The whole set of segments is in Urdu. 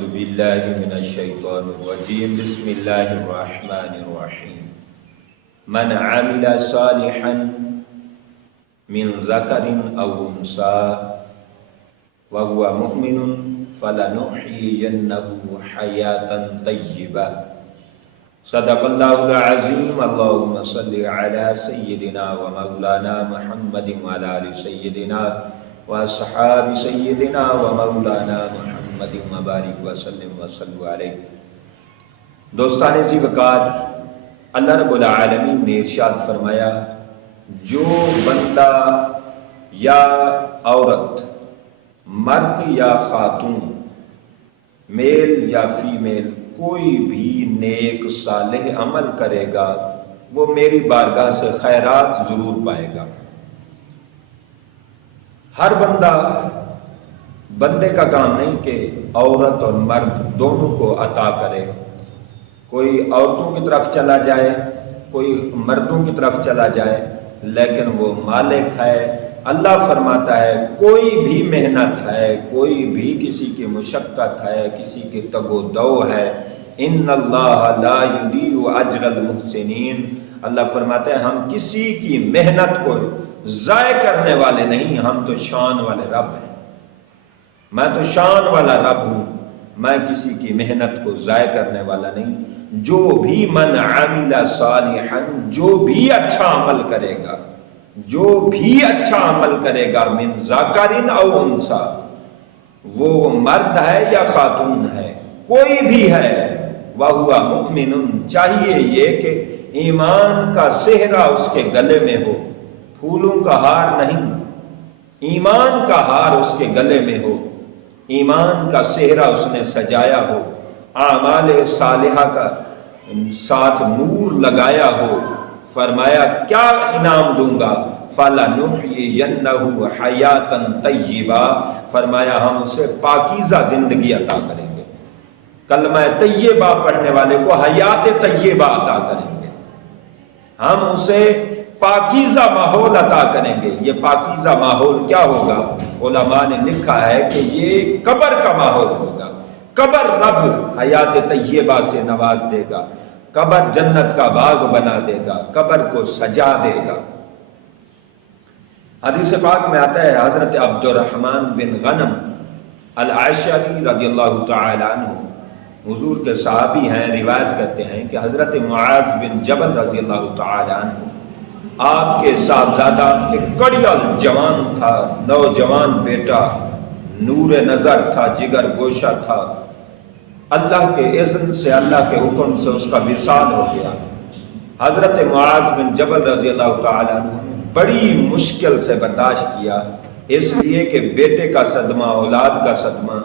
أعوذ بالله من الشيطان الرجيم بسم الله الرحمن الرحيم من عمل صالحا من ذكر أو أنثى وهو مؤمن فلنحيينه حياة طيبة صدق الله العظيم اللهم صل على سيدنا ومولانا محمد وعلى آل سيدنا وأصحاب سيدنا ومولانا محمد وبارک وسلم وصلوا علیہ۔ دوستان ذی وقار، اللہ رب العالمین نے ارشاد فرمایا جو بندہ یا عورت، مرد یا خاتون، میل یا فیمیل، کوئی بھی نیک صالح عمل کرے گا وہ میری بارگاہ سے خیرات ضرور پائے گا۔ ہر بندے کا کام نہیں کہ عورت اور مرد دونوں کو عطا کرے، کوئی عورتوں کی طرف چلا جائے کوئی مردوں کی طرف چلا جائے، لیکن وہ مالک ہے۔ اللہ فرماتا ہے کوئی بھی محنت ہے، کوئی بھی کسی کی مشقت ہے، کسی کی تگ و دو ہے، ان اللہ لا یضیع اجر المحسنین، اللہ فرماتا ہے ہم کسی کی محنت کو ضائع کرنے والے نہیں، ہم تو شان والے رب ہیں، میں تو شان والا رب ہوں، میں کسی کی محنت کو ضائع کرنے والا نہیں۔ جو بھی من عمل صالحا، جو بھی اچھا عمل کرے گا، جو بھی اچھا عمل کرے گا، من ذکر او انثی، وہ مرد ہے یا خاتون ہے، کوئی بھی ہے، وہو مؤمن، چاہیے یہ کہ ایمان کا صحرا اس کے گلے میں ہو، پھولوں کا ہار نہیں، ایمان کا ہار اس کے گلے میں ہو، ایمان کا صحرا اس نے سجایا ہو، اعمال صالحہ کا ساتھ نور لگایا ہو۔ فرمایا کیا انعام دوں گا؟ فَلَنُحْيِيَنَّهُ حَيَاةً طَيِّبَةً، فرمایا ہم اسے پاکیزہ زندگی عطا کریں گے۔ کلمہ طیبہ پڑھنے والے کو حیات طیبہ عطا کریں گے، ہم اسے پاکیزہ ماحول عطا کریں گے۔ یہ پاکیزہ ماحول کیا ہوگا؟ علماء نے لکھا ہے کہ یہ قبر کا ماحول ہوگا۔ قبر رب حیات طیبہ سے نواز دے گا، قبر جنت کا باغ بنا دے گا، قبر کو سجا دے گا۔ حدیث پاک میں آتا ہے حضرت عبد الرحمن بن غنم العشری رضی اللہ تعالی عنہ حضور کے صحابی ہیں، روایت کرتے ہیں کہ حضرت معاذ بن جبل رضی اللہ تعالی عنہ آپ کے صاحبزادہ ایک کڑیا جوان تھا، نوجوان بیٹا، نور نظر تھا، جگر گوشہ تھا، اللہ کے اذن سے، اللہ کے حکم سے اس کا وصال ہو گیا۔ حضرت معاذ بن جبل رضی اللہ تعالی عنہ نے بڑی مشکل سے برداشت کیا، اس لیے کہ بیٹے کا صدمہ، اولاد کا صدمہ،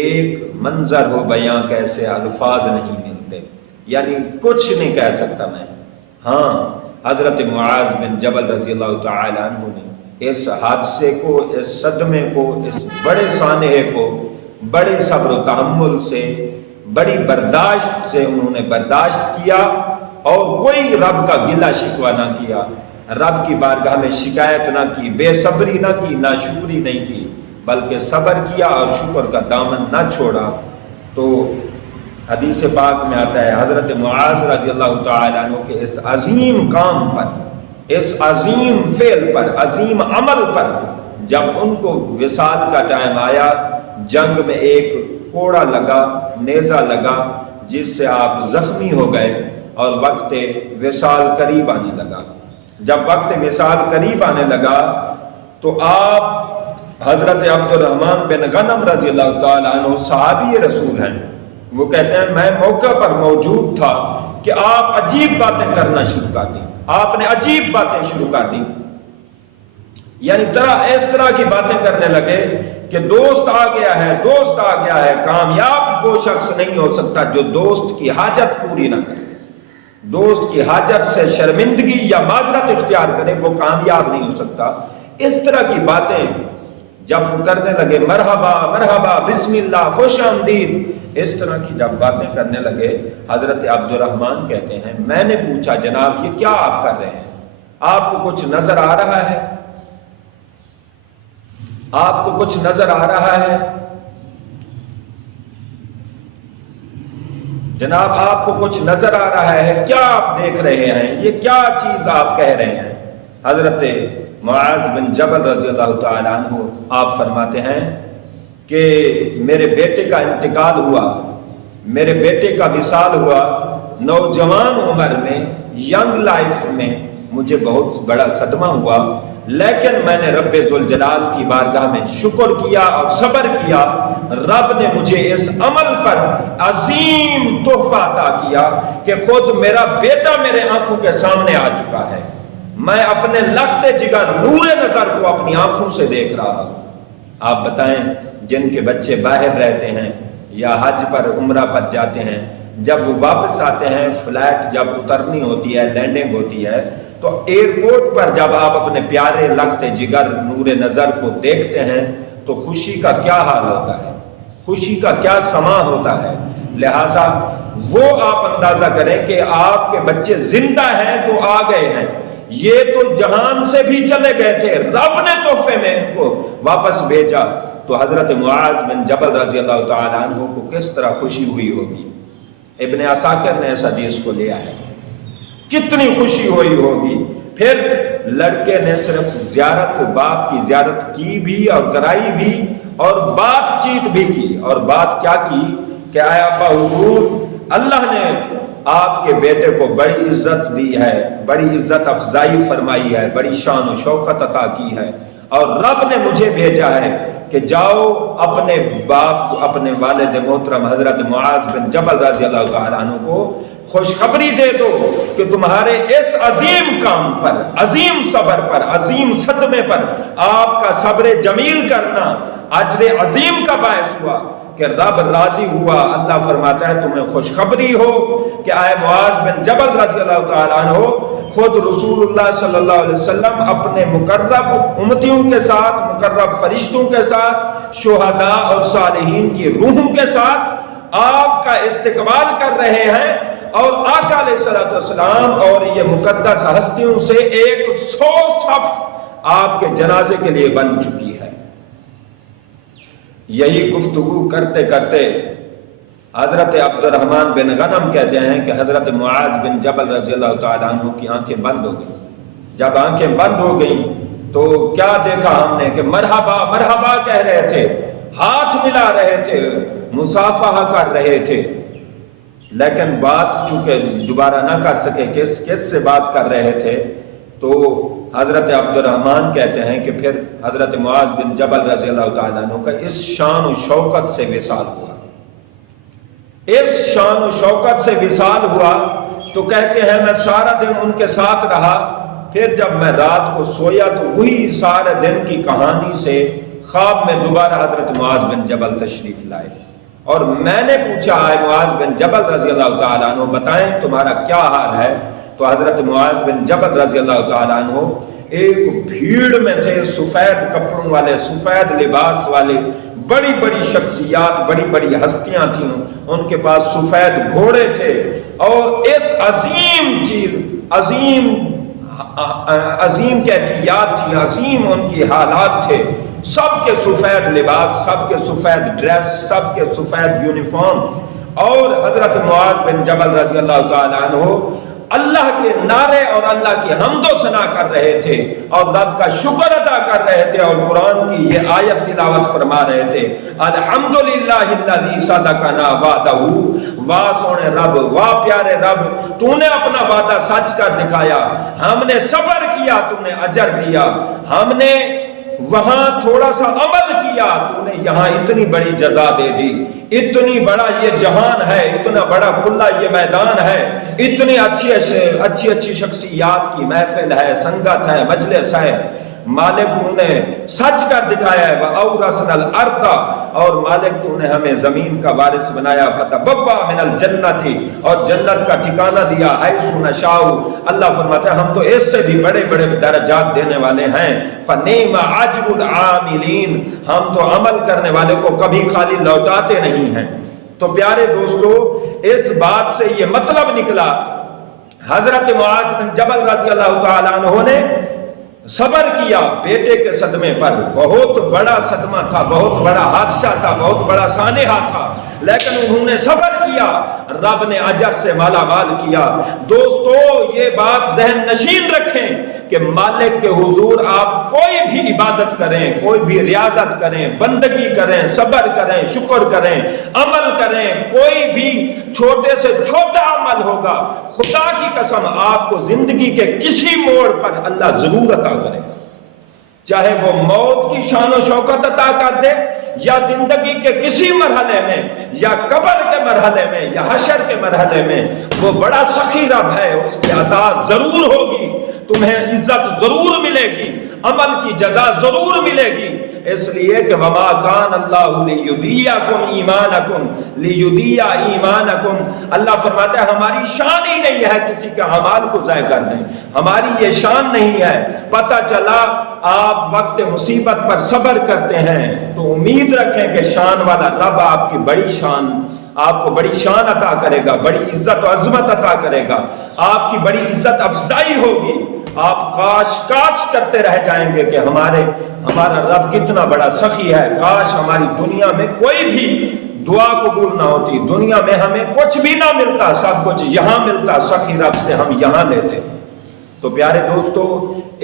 ایک منظر ہو بیاں کیسے، الفاظ نہیں ملتے، یعنی کچھ نہیں کہہ سکتا میں۔ ہاں حضرت معاذ بن جبل رضی اللہ تعالی عنہ نے اس حادثے کو، اس صدمے کو، اس بڑے سانحے کو بڑے صبر و تحمل سے، بڑی برداشت سے انہوں نے برداشت کیا، اور کوئی رب کا گلہ شکوہ نہ کیا، رب کی بارگاہ میں شکایت نہ کی، بے صبری نہ کی، ناشکری نہیں کی، بلکہ صبر کیا اور شکر کا دامن نہ چھوڑا۔ تو حدیث پاک میں آتا ہے حضرت معاذ رضی اللہ تعالی عنہ کے اس عظیم کام پر، اس عظیم فعل پر، عظیم عمل پر جب ان کو وصال کا ٹائم آیا، جنگ میں ایک کوڑا لگا، نیزہ لگا، جس سے آپ زخمی ہو گئے، اور وقت وصال قریب آنے لگا۔ جب وقت وصال قریب آنے لگا تو آپ حضرت عبد الرحمن بن غنم رضی اللہ تعالی عنہ صحابی رسول ہیں، وہ کہتے ہیں میں موقع پر موجود تھا کہ آپ عجیب باتیں کرنا شروع کر دیں، آپ نے عجیب باتیں شروع کر دیں، یعنی اس طرح کی باتیں کرنے لگے کہ دوست آ گیا ہے، دوست آ گیا ہے، کامیاب وہ شخص نہیں ہو سکتا جو دوست کی حاجت پوری نہ کرے، دوست کی حاجت سے شرمندگی یا معذرت اختیار کرے وہ کامیاب نہیں ہو سکتا۔ اس طرح کی باتیں جب وہ کرنے لگے، مرحبا مرحبا بسم اللہ خوش آمدید، اس طرح کی جب باتیں کرنے لگے، حضرت عبد الرحمن کہتے ہیں میں نے پوچھا جناب یہ کیا آپ کر رہے ہیں؟ آپ کو کچھ نظر آ رہا ہے؟ آپ کو کچھ نظر آ رہا ہے؟ جناب آپ کو کچھ نظر آ رہا ہے، کیا آپ دیکھ رہے ہیں، یہ کیا چیز آپ کہہ رہے ہیں؟ حضرت معاذ بن جبل رضی اللہ تعالیٰ عنہ آپ فرماتے ہیں کہ میرے بیٹے کا انتقال ہوا، میرے بیٹے کا وصال ہوا، نوجوان عمر میں، ینگ لائف میں مجھے بہت بڑا صدمہ ہوا، لیکن میں نے رب ذوالجلال کی بارگاہ میں شکر کیا اور صبر کیا۔ رب نے مجھے اس عمل پر عظیم تحفہ عطا کیا کہ خود میرا بیٹا میرے آنکھوں کے سامنے آ چکا ہے، میں اپنے لخت جگر نور نظر کو اپنی آنکھوں سے دیکھ رہا ہوں۔ آپ بتائیں جن کے بچے باہر رہتے ہیں یا حج پر عمرہ پر جاتے ہیں، جب وہ واپس آتے ہیں، فلائٹ جب اترنی ہوتی ہے، لینڈنگ ہوتی ہے، تو ایئرپورٹ پر جب آپ اپنے پیارے لخت جگر نور نظر کو دیکھتے ہیں تو خوشی کا کیا حال ہوتا ہے، خوشی کا کیا سما ہوتا ہے۔ لہٰذا وہ آپ اندازہ کریں کہ آپ کے بچے زندہ ہیں تو آ گئے ہیں، یہ تو جہان سے بھی چلے گئے تھے، رب نے تحفے میں ان کو واپس بھیجا۔ تو حضرت معاذ بن جبل رضی اللہ تعالیٰ عنہ کو کس طرح خوشی ہوئی ہوگی؟ ابن عساکر نے اس حدیث کو لیا ہے، کتنی خوشی ہوئی ہوگی۔ پھر لڑکے نے صرف زیارت، باپ کی زیارت کی بھی اور کرائی بھی اور بات چیت بھی کی، اور بات کیا کی کہ اے ابا حضور، اللہ نے آپ کے بیٹے کو بڑی عزت دی ہے، بڑی عزت افزائی فرمائی ہے، بڑی شان و شوکت عطا کی ہے، اور رب نے مجھے بھیجا ہے کہ جاؤ اپنے باپ، اپنے والد محترم حضرت معاذ بن جبل رضی اللہ تعالیٰ عنہ کو خوشخبری دے دو کہ تمہارے اس عظیم کام پر، عظیم صبر پر، عظیم صدمے پر آپ کا صبر جمیل کرنا اجر عظیم کا باعث ہوا کہ رب راضی ہوا۔ اللہ فرماتا ہے تمہیں خوشخبری ہو کہ اے معاذ بن جبل رضی اللہ تعالیٰ عنہ، خود رسول اللہ صلی اللہ علیہ وسلم اپنے مقرب امتیوں کے ساتھ، مقرب فرشتوں کے ساتھ، شہداء اور صالحین کی روحوں کے ساتھ آپ کا استقبال کر رہے ہیں، اور آقا علیہ السلام اور یہ مقدس ہستیوں سے 100 صف آپ کے جنازے کے لیے بن چکی ہے۔ یہی گفتگو کرتے کرتے حضرت عبد الرحمن بن غنم کہتے ہیں کہ حضرت معاذ بن جبل رضی اللہ تعالیٰ عنہ کی آنکھیں بند ہو گئیں۔ جب آنکھیں بند ہو گئیں تو کیا دیکھا ہم نے کہ مرحبا مرحبا کہہ رہے تھے، ہاتھ ملا رہے تھے، مصافحہ کر رہے تھے، لیکن بات چونکہ دوبارہ نہ کر سکے، کس سے بات کر رہے تھے؟ تو حضرت عبد الرحمن کہتے ہیں کہ پھر حضرت معاذ بن جبل رضی اللہ تعالیٰ عنہ کا اس شان و شوکت سے وصال ہوا، اس شان و شوکت سے وصال ہوا تو کہتے ہیں میں سارا دن ان کے ساتھ رہا، پھر جب میں رات کو سویا تو وہی سارے دن کی کہانی سے خواب میں دوبارہ حضرت معاذ بن جبل تشریف لائے، اور میں نے پوچھا اے معاذ بن جبل رضی اللہ تعالیٰ عنہ بتائیں تمہارا کیا حال ہے؟ تو حضرت معاذ بن جبل رضی اللہ تعالیٰ عنہ ایک بھیڑ میں تھے، سفید کپڑوں والے، سفید لباس والے، بڑی بڑی شخصیات، بڑی بڑی ہستیاں تھیں، ان کے پاس سفید گھوڑے تھے، اور اس عظیم چیز، عظیم کیفیات تھی، عظیم ان کی حالات تھے، سب کے سفید لباس، سب کے سفید ڈریس، سب کے سفید یونیفارم، اور حضرت معاذ بن جبل رضی اللہ تعالیٰ عنہ اللہ کے نعرے اور اللہ کی حمد و ثنا کر رہے تھے اور رب کا شکر ادا کر رہے تھے، اور قرآن کی یہ آیت تلاوت فرما رہے تھے، الحمدللہ الذی صدقنا وعدہ، واہ سونے رب، واہ پیارے رب، تو نے اپنا وعدہ سچ کر دکھایا، ہم نے صبر کیا تو نے اجر دیا، ہم نے وہاں تھوڑا سا عمل کیا تو نے یہاں اتنی بڑی جزا دے دی، اتنی بڑا یہ جہان ہے، اتنا بڑا کھلا یہ میدان ہے، اتنی اچھی شخصیات کی محفل ہے، سنگت ہے، مجلس ہے، مالک تو نے سچ کر دکھایا ہے، وَأَوْرَثْنَا الْأَرْضَ، اور مالک تو نے ہمیں زمین کا وارث بنایا، فَتَبَوَّأْ مِنَ الْجَنَّةِ، اور جنت کا ٹھکانہ دیا، حَيْثُ نَشَاءُ، اللہ فرماتا ہے ہم تو اس سے بھی بڑے بڑے درجات دینے والے ہیں، فَنِعْمَ أَجْرُ الْعَامِلِينَ، ہم تو عمل کرنے والے کو کبھی خالی لوٹاتے نہیں ہیں۔ تو پیارے دوستو، اس بات سے یہ مطلب نکلا، حضرت معاذ بن جبل رضی اللہ تعالیٰ عنہ نے صبر کیا بیٹے کے صدمے پر، بہت بڑا صدمہ تھا، بہت بڑا حادثہ تھا، بہت بڑا سانحہ تھا، لیکن انہوں نے صبر کیا، رب نے اجر سے مالا مال کیا۔ دوستو یہ بات ذہن نشین رکھیں کہ مالک کے حضور آپ کوئی بھی عبادت کریں، کوئی بھی ریاضت کریں، بندگی کریں، صبر کریں، شکر کریں، عمل کریں، کوئی بھی چھوٹے سے چھوٹا عمل ہوگا، خدا کی قسم آپ کو زندگی کے کسی موڑ پر اللہ ضرور عطا کرے گا، چاہے وہ موت کی شان و شوکت عطا کر دے، یا زندگی کے کسی مرحلے میں، یا قبر کے مرحلے میں، یا حشر کے مرحلے میں۔ وہ بڑا سخی رب ہے، اس کی عطا ضرور ہوگی، تمہیں عزت ضرور ملے گی، عمل کی جزا ضرور ملے گی، اس لیے کہ وما کان اللہ لیضیعکم ایمانکم لیضیع ایمانکم۔ اللہ فرماتا ہے ہماری شان ہی نہیں ہے کسی کے اعمال کو ضائع کر دیں، ہماری یہ شان نہیں ہے۔ پتہ چلا آپ وقت مصیبت پر صبر کرتے ہیں تو امید رکھیں کہ شان والا رب آپ کی بڑی شان، آپ کو بڑی شان عطا کرے گا، بڑی عزت و عظمت عطا کرے گا، آپ کی بڑی عزت افزائی ہوگی۔ آپ کاش کرتے رہ جائیں گے کہ ہمارا رب کتنا بڑا سخی ہے، کاش ہماری دنیا میں کوئی بھی دعا قبول نہ ہوتی، دنیا میں ہمیں کچھ بھی نہ ملتا، سب کچھ یہاں ملتا، سخی رب سے ہم یہاں لیتے۔ تو پیارے دوستو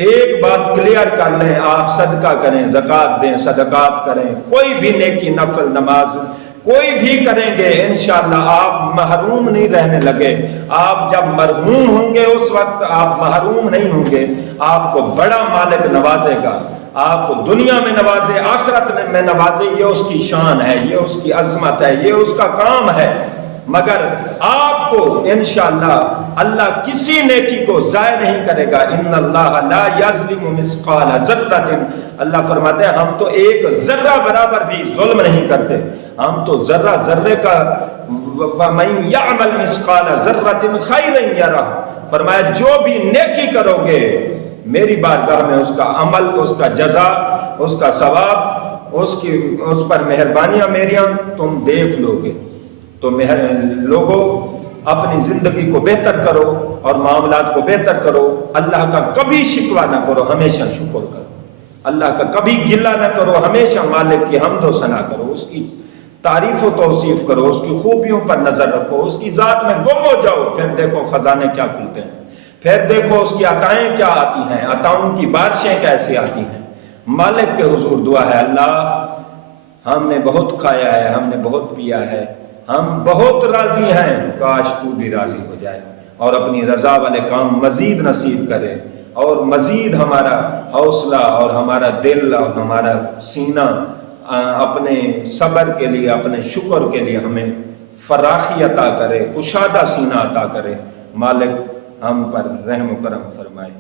ایک بات کلیئر کر لیں، آپ صدقہ کریں، زکوٰۃ دیں، صدقات کریں، کوئی بھی نیکی نفل نماز کوئی بھی کریں گے، انشاءاللہ آپ محروم نہیں رہنے لگے۔ آپ جب مرحوم ہوں گے اس وقت آپ محروم نہیں ہوں گے، آپ کو بڑا مالک نوازے گا، آپ کو دنیا میں نوازے، آخرت میں نوازے، یہ اس کی شان ہے، یہ اس کی عظمت ہے، یہ اس کا کام ہے۔ مگر آپ کو انشاءاللہ اللہ کسی نیکی کو ضائع نہیں کرے گا۔ ان اللہ لا یظلم مثقال ذرۃ، اللہ فرماتے ہیں ہم تو ایک ذرہ برابر بھی ظلم نہیں کرتے، ہم تو ذرے کا وَمَن يَعْمَلْ مِثْقَالَ ذَرَّةٍ خَيْرًا يَرَهُ، فرمایا جو بھی نیکی کرو گے میری بارگاہ میں اس کا عمل، اس کا جزا، اس کا ثواب، اس پر مہربانیاں میریاں تم دیکھ لو گے۔ تو لوگوں اپنی زندگی کو بہتر کرو اور معاملات کو بہتر کرو، اللہ کا کبھی شکوہ نہ کرو، ہمیشہ شکر کرو، اللہ کا کبھی گلہ نہ کرو، ہمیشہ مالک کی حمد و ثنا کرو، اس کی تعریف و توصیف کرو، اس کی خوبیوں پر نظر رکھو، اس کی ذات میں گم ہو جاؤ، پھر دیکھو خزانے کیا کھلتے ہیں، پھر دیکھو اس کی عطائیں کیا آتی ہیں، عطاؤں کی بارشیں کیسے آتی ہیں۔ مالک کے حضور دعا ہے، اللہ ہم نے بہت کھایا ہے، ہم نے بہت پیا ہے، ہم بہت راضی ہیں، کاش تو بھی راضی ہو جائے اور اپنی رضا والے کام مزید نصیب کرے، اور مزید ہمارا حوصلہ اور ہمارا دل اور ہمارا سینہ اپنے صبر کے لیے، اپنے شکر کے لیے ہمیں فراخی عطا کرے، کشادہ سینہ عطا کرے۔ مالک ہم پر رحم و کرم فرمائے۔